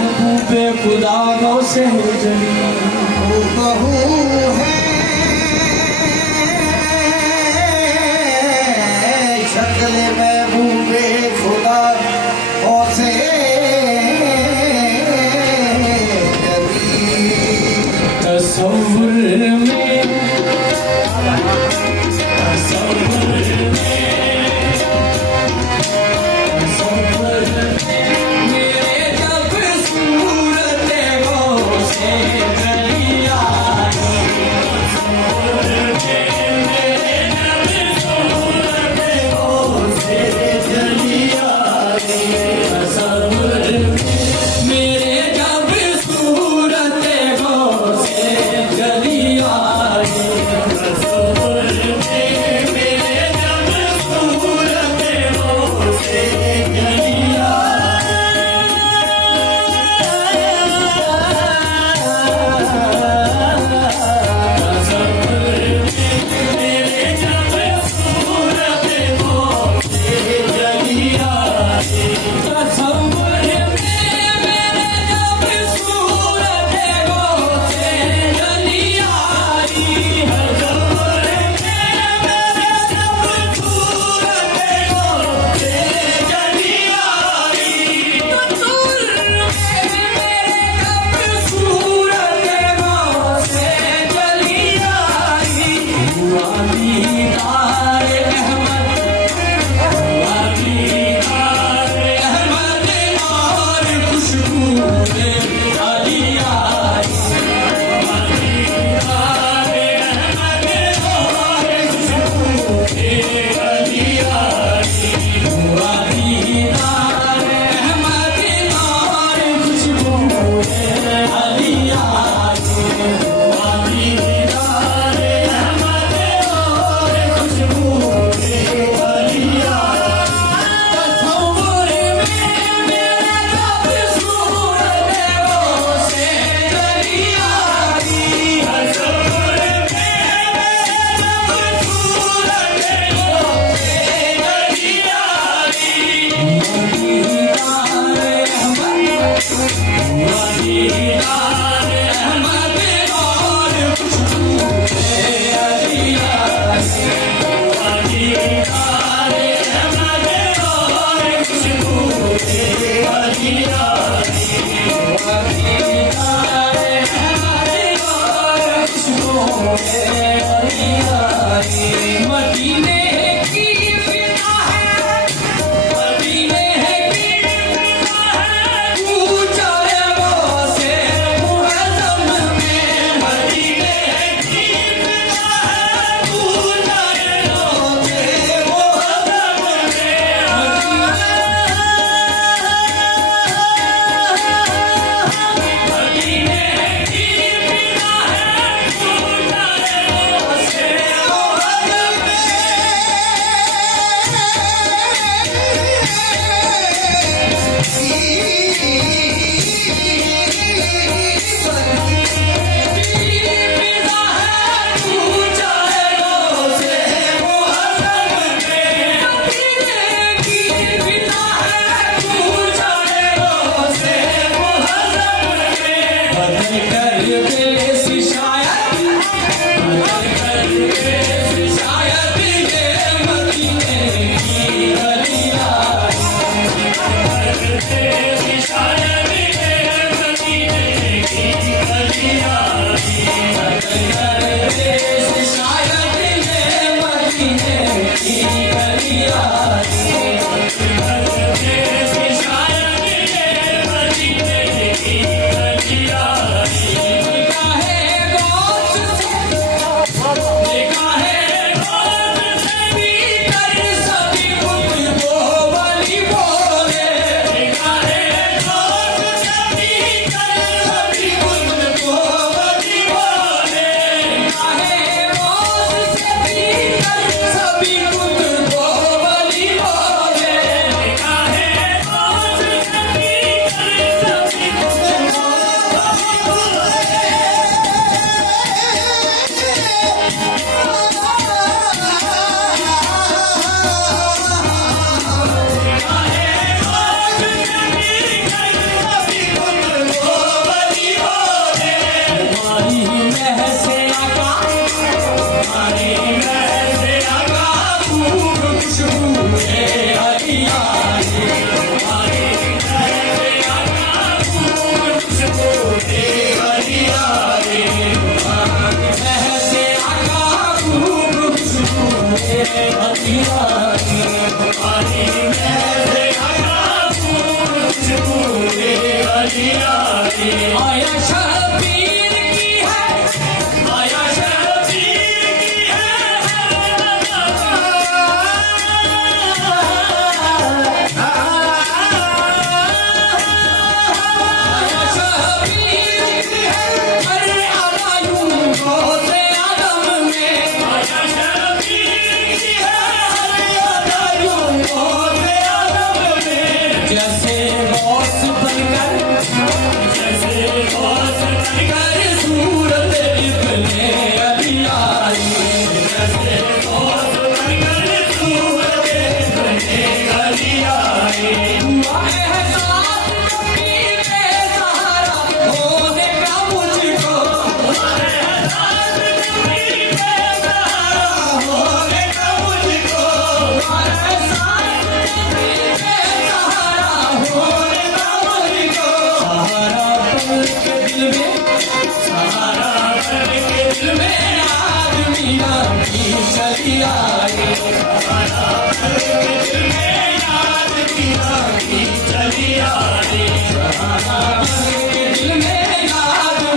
महबूबे खुदा गौसे जली बहू है शक्ल महबूबे खुदा गौसे तसव्वुर में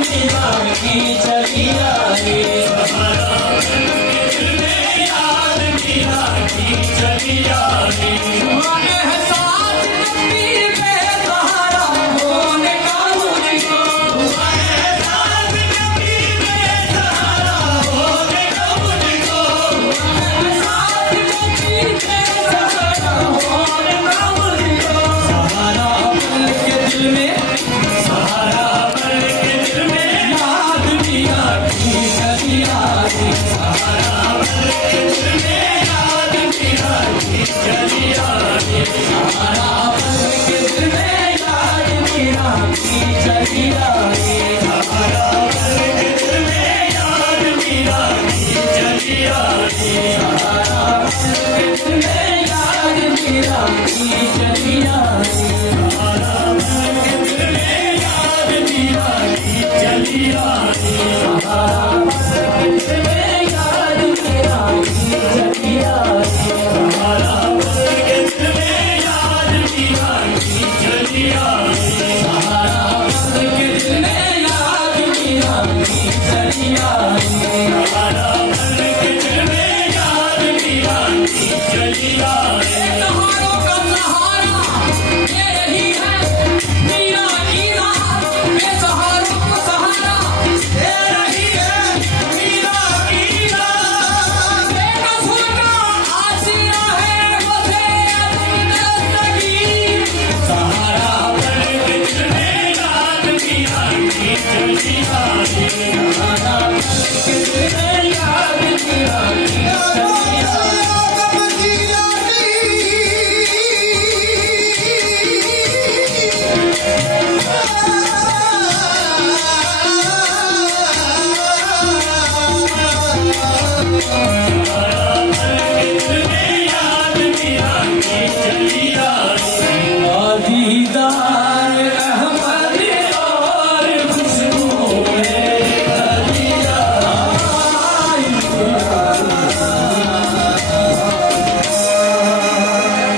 मीरा की चली आई तुम्हारे है साथ पीर पे सहारा होने का मुझको तुम्हारे है साथ पीर पे सहारा होने का मुझको तुम्हारे साथ पीर पे सहारा होने का मुझको सहारा पल के दिल में सहारा पल के दिल में याद मीरा की चली आई सहारा पल के दिल में याद मीरा की चली आई सहारा पल के दिल में याद मीरा की चली आई सहारा पल के दिल में याद मीरा की चली आई सहारा पल के दिल में याद मीरा की चली आई सहारा पल के दिल में याद मीरा की चली आई सहारा पल के दिल में याद मीरा की चली आई सहारा पल के दिल में याद मीरा की चली आई सहारा पल के दिल में याद मीरा की चली आई सहारा पल के दिल में याद मीरा की चली आई सहारों का सहारा ये रही है मीरा की राह बेसहारों को सहारा दे रही है मीरा की राह बेकसूर का आसिया है मुझे अपनी दस्तगीर सहारा पल के दिल में याद मीरा की चली आई सहारा पल के दिल में याद मीरा की चली आई दीदार